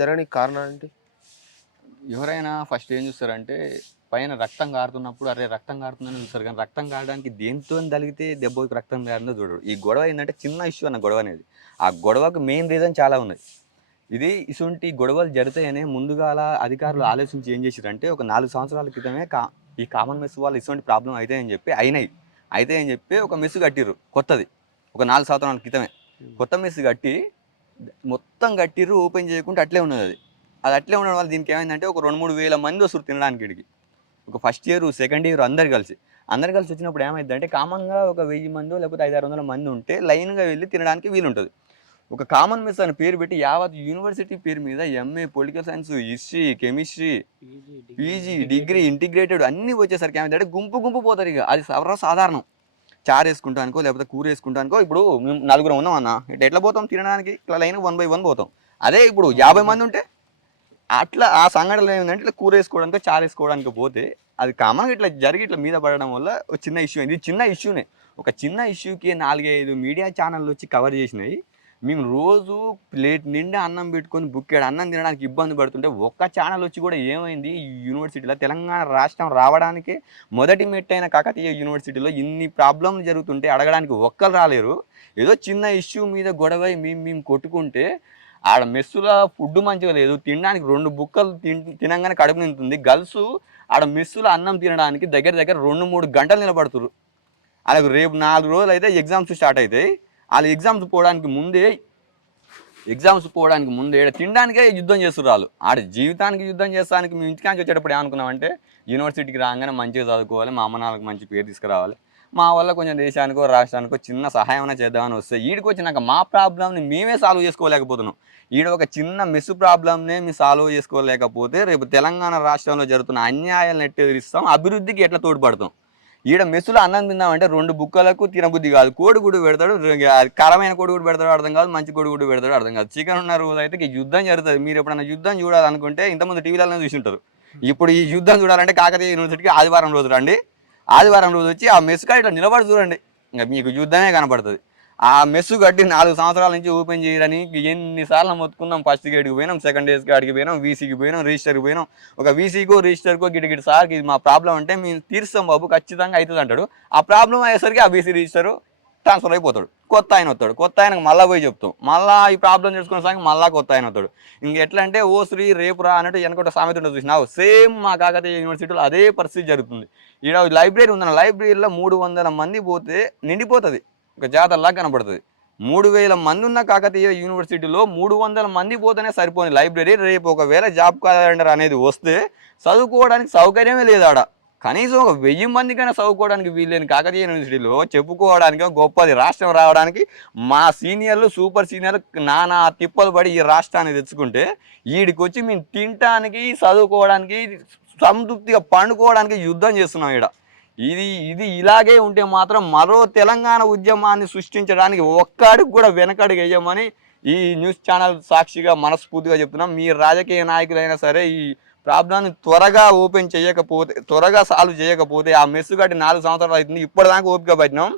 జరగడానికి కారణం ఏంటి? ఎవరైనా ఫస్ట్ ఏం చూస్తారంటే పైన రక్తం కారుతున్నప్పుడు అరే రక్తం కారుతుందని చూస్తారు, కానీ రక్తం కారడానికి దేంతో తగిలితే దెబ్బకి రక్తం కారిందో చూడరు. ఈ గొడవ ఏంటంటే చిన్న ఇష్యూ అన్న గొడవ అనేది. ఆ గొడవకు మెయిన్ రీజన్ చాలా ఉన్నాయి. ఇది ఇటువంటి గొడవలు జరుగుతాయని ముందుగా అధికారులు ఆలోచించి ఏం చేశారంటే ఒక 4 సంవత్సరాల క్రితమే ఈ కామన్ మెస్ వాళ్ళు ఇటువంటి ప్రాబ్లం అవుతాయని చెప్పి అయినాయి చెప్పి ఒక మెస్ కట్టిర్రు కొత్తది. ఒక 4 సంవత్సరాల క్రితమే కొత్త మెస్ కట్టి మొత్తం కట్టిర్రు, ఓపెన్ చేయకుండా అట్లే ఉన్నది. అది అట్లే ఉండడం వల్ల దీనికి ఏమైందంటే ఒక 2-3 వేల మంది వస్తారు తినడానికి. ఇడికి ఒక ఫస్ట్ ఇయర్ సెకండ్ ఇయర్ అందరు కలిసి వచ్చినప్పుడు ఏమైందంటే కామన్గా ఒక 1000 మందో లేకపోతే 500-600 మంది ఉంటే లైన్గా వెళ్ళి తినడానికి వీలుంటుంది. ఒక కామన్ మెస్ అని పేరు పెట్టి యావత్ యూనివర్సిటీ పేరు మీద MA political science, history, chemistry, PG, degree, integrated అన్నీ వచ్చేసరికి ఏమైందంటే గుంపు పోతారు. ఇక అది సర్వసాధారణం. చారు వేసుకుంటానుకో లేకపోతే కూర వేసుకుంటానుకో. ఇప్పుడు మేము 4 ఉన్నాం అన్న, ఇట్లా ఎట్లా పోతాం తినడానికి? ఇట్లా లైన్ 1 by 1 పోతాం. అదే ఇప్పుడు 50 మంది ఉంటే అట్లా ఆ సంఘటనలో ఏమిటంటే ఇట్లా కూర వేసుకోవడానికి చారు వేసుకోవడానికి పోతే అది కామన్గా ఇట్లా జరిగి ఇట్లా మీద పడడం వల్ల ఒక చిన్న ఇష్యూ అయింది. ఇది చిన్న ఇష్యూనే. ఒక చిన్న ఇష్యూకి 4-5 మీడియా ఛానళ్ళు వచ్చి కవర్ చేసినాయి. మేము రోజు ప్లేట్ నిండా అన్నం పెట్టుకొని బుక్కేడు అన్నం తినడానికి ఇబ్బంది పడుతుంటే ఒక్క ఛానల్ వచ్చి కూడా ఏమైంది ఈ యూనివర్సిటీలో తెలంగాణ రాష్ట్రం రావడానికి మొదటి మెట్టైన కాకతీయ యూనివర్సిటీలో ఇన్ని ప్రాబ్లంలు జరుగుతుంటే అడగడానికి ఒక్కరు రాలేరు. ఏదో చిన్న ఇష్యూ మీద గొడవ మేము కొట్టుకుంటే ఆడ మెస్సులో ఫుడ్ మంచిగా లేదు, తినడానికి 2 బుక్కలు తినంగానే కడుపు నిండుతుంది. గర్ల్స్ ఆడ మెస్సులో అన్నం తినడానికి దగ్గర 2-3 గంటలు నిలబడుతురు. అలాగే రేపు 4 రోజులు అయితే ఎగ్జామ్స్ స్టార్ట్ అవుతాయి. వాళ్ళు ఎగ్జామ్స్ పోవడానికి ముందే తినడానికే యుద్ధం చేస్తున్నారు. వాళ్ళు ఆడ జీవితానికి యుద్ధం చేస్తానికి మేము ఇంటికాంచి వచ్చేటప్పుడు ఏమనుకున్నామంటే యూనివర్సిటీకి రాగానే మంచిగా చదువుకోవాలి, మా అమ్మ నాన్నలకు మంచి పేరు తీసుకురావాలి, మా వల్ల కొంచెం దేశానికో రాష్ట్రానికో చిన్న సహాయం చేద్దామని వస్తే ఈడికి వచ్చినాక మా ప్రాబ్లంని మేమే సాల్వ్ చేసుకోలేకపోతున్నాం. ఈడ ఒక చిన్న మెస్సు ప్రాబ్లంనే మేము సాల్వ్ చేసుకోలేకపోతే రేపు తెలంగాణ రాష్ట్రంలో జరుగుతున్న అన్యాయాలను ఎట్లా ఎదిరిస్తాం, అభివృద్ధికి ఎట్లా తోడ్పడతాం? ఈడ మెస్సులో అన్నం తిందామంటే 2 బుక్కలకు తినబుద్ధి కాదు. కోడిగుడ్డు పెడతాడు, కరమైన కోడిగుడ్డు పెడతాడు అర్థం కాదు, మంచి కోడిగుడ్డు పెడతాడు అర్థం కాదు. చికెన్ ఉన్న రోజు అయితే యుద్ధం జరుగుతుంది. మీరు ఎప్పుడైనా యుద్ధం చూడాలనుకుంటే ఇంతకుముందు టీవీలలో చూసింటారు. ఇప్పుడు ఈ యుద్ధం చూడాలంటే కాకతీయ యూనివర్సిటీకి ఆదివారం రోజు రండి. ఆదివారం రోజు వచ్చి ఆ మెస్ కాడ ఇట్లా నిలబడి చూడండి, ఇంకా మీకు యుద్ధమే కనపడుతుంది. ఆ మెస్సు కట్టి 4 సంవత్సరాల నుంచి ఓపెన్ చేయరని ఎన్నిసార్లు మొత్తుకున్నాం. ఫస్ట్ గేట్కి పోయినాం, సెకండ్ డేస్ కాడికి పోయినాం, వీసీకి పోయినాం, రిజిస్టర్కి పోయినాం. ఒక వీసీకో రిజిస్టర్కో గిటి సార్ ఇది మా ప్రాబ్లం అంటే మేము తీరుస్తాం బాబు ఖచ్చితంగా అవుతుంది అంటాడు. ఆ ప్రాబ్లం అయ్యేసరికి ఆ వీసీ రిజిస్టర్ ట్రాన్స్ఫర్ అయిపోతాడు. కొత్త ఆయన వస్తాడు, కొత్త ఆయనకు మళ్ళీ పోయి చెప్తాం, మళ్ళీ ఈ ప్రాబ్లం చేసుకునే సాంగ్ మళ్ళీ కొత్త ఆయన వస్తాడు. ఇంకెట్లా అంటే ఓ శ్రీ రేపు రా అన్నట్టు వెనకొక సామెత ఉంటుంది చూసినావు. సేమ్ మా కాకతీయ యూనివర్సిటీలో అదే పరిస్థితి జరుగుతుంది. ఈడ లైబ్రరీ ఉందన్న, లైబ్రరీలో 300 మంది పోతే నిండిపోతుంది, ఒక జాతరలా కనబడుతుంది. 3000 మంది ఉన్న కాకతీయ యూనివర్సిటీలో 300 మంది పోతేనే సరిపోయింది లైబ్రరీ. రేపు ఒకవేళ జాబ్ క్యాలెండర్ అనేది వస్తే చదువుకోవడానికి సౌకర్యమే లేదు ఆడ. కనీసం ఒక 1000 మందికైనా చదువుకోవడానికి వీల్లేని కాకతీయ యూనివర్సిటీలో చెప్పుకోవడానికి గొప్పది రాష్ట్రం రావడానికి మా సీనియర్లు సూపర్ సీనియర్లు నానా తిప్పలు పడి ఈ రాష్ట్రాన్ని తెచ్చుకుంటే వీడికి వచ్చి మేము తినటానికి చదువుకోవడానికి సంతృప్తిగా పండుకోవడానికి యుద్ధం చేస్తున్నాం ఈడ. ఇది ఇలాగే ఉంటే మాత్రం మరో తెలంగాణ ఉద్యమాన్ని సృష్టించడానికి ఒక్కడికి కూడా వెనకడుగు వేయమని ఈ న్యూస్ ఛానల్ సాక్షిగా మనస్ఫూర్తిగా చెప్తున్నాం. మీ రాజకీయ నాయకులైనా సరే ఈ ప్రాబ్లాన్ని త్వరగా సాల్వ్ చేయకపోతే ఆ మెస్సు కట్టి 4 సంవత్సరాలు అవుతుంది, ఇప్పటిదాకా ఓపిక పట్టినాం.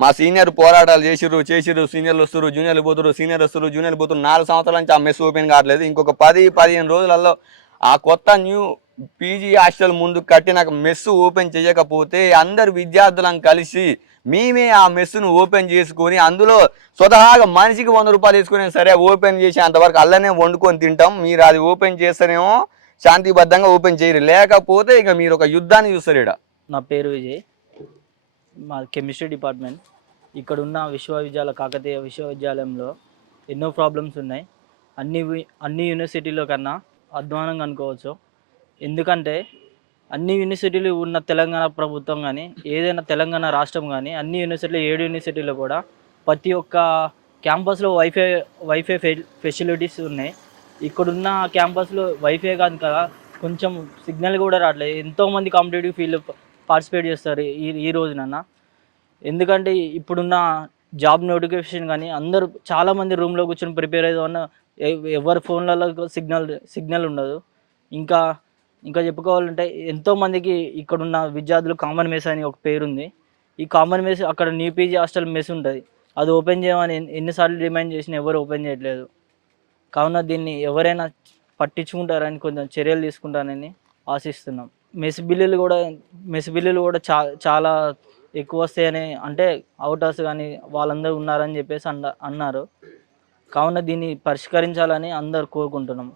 మా సీనియర్ పోరాటాలు చేసిర్రు, సీనియర్లు వస్తారు, జూనియర్లు పోతారు, సీనియర్లు వస్తారు, జూనియర్లు పోతారు. 4 సంవత్సరాల నుంచి ఆ మెస్ ఓపెన్ కావట్లేదు. ఇంకొక 10-15 రోజులలో ఆ కొత్త న్యూ పీజీ హాస్టల్ ముందు కట్టిన మెస్సు ఓపెన్ చేయకపోతే అందరు విద్యార్థులను కలిసి మేమే ఆ మెస్సును ఓపెన్ చేసుకొని అందులో స్వతహాగా మనిషికి 100 రూపాయలు వేసుకునే సరే ఓపెన్ చేసి అంతవరకు అల్లనే వండుకొని తింటాం. మీరు అది ఓపెన్ చేస్తేనేమో శాంతిబద్ధంగా ఓపెన్ చేయరు, లేకపోతే ఇక మీరు ఒక యుద్ధాన్ని చూస్తారు. ఇక్కడ నా పేరు విజయ్, మా కెమిస్ట్రీ డిపార్ట్మెంట్. ఇక్కడ ఉన్న కాకతీయ విశ్వవిద్యాలయంలో ఎన్నో ప్రాబ్లమ్స్ ఉన్నాయి. అన్ని యూనివర్సిటీలో కన్నా అధ్వానంగా అనుకోవచ్చు. ఎందుకంటే అన్ని యూనివర్సిటీలు ఉన్న తెలంగాణ ప్రభుత్వం కానీ ఏదైనా తెలంగాణ రాష్ట్రం కానీ అన్ని యూనివర్సిటీలు 7 యూనివర్సిటీలో కూడా ప్రతి ఒక్క క్యాంపస్లో వైఫై ఫెసిలిటీస్ ఉన్నాయి. ఇక్కడున్న క్యాంపస్లో వైఫై కాదు కదా, కొంచెం సిగ్నల్ కూడా రావట్లేదు. ఎంతోమంది కాంపిటేటివ్ ఫీల్డ్ పార్టిసిపేట్ చేస్తారు ఈ రోజునన్నా. ఎందుకంటే ఇప్పుడున్న జాబ్ నోటిఫికేషన్ కానీ అందరూ చాలామంది రూమ్లో కూర్చొని ప్రిపేర్ అవుతామన్న ఎవరి ఫోన్లలో సిగ్నల్ ఉండదు. ఇంకా చెప్పుకోవాలంటే ఎంతోమందికి ఇక్కడున్న విద్యార్థులు కామన్ మెస్ అని ఒక పేరుంది. ఈ కామన్ మెస్ అక్కడ న్యూ పీజీ హాస్టల్ మెస్ ఉంటుంది, అది ఓపెన్ చేయమని ఎన్నిసార్లు డిమాండ్ చేసినా ఎవరు ఓపెన్ చేయట్లేదు. కావున దీన్ని ఎవరైనా పట్టించుకుంటారని కొంచెం చర్యలు తీసుకుంటారని ఆశిస్తున్నాం. మెస్ బిల్లులు కూడా చాలా ఎక్కువ వస్తాయని, అంటే అవుటర్స్ కానీ వాళ్ళందరూ ఉన్నారని చెప్పేసి అన్నారు. కావున దీన్ని పరిష్కరించాలని అందరు కోరుకుంటున్నాం.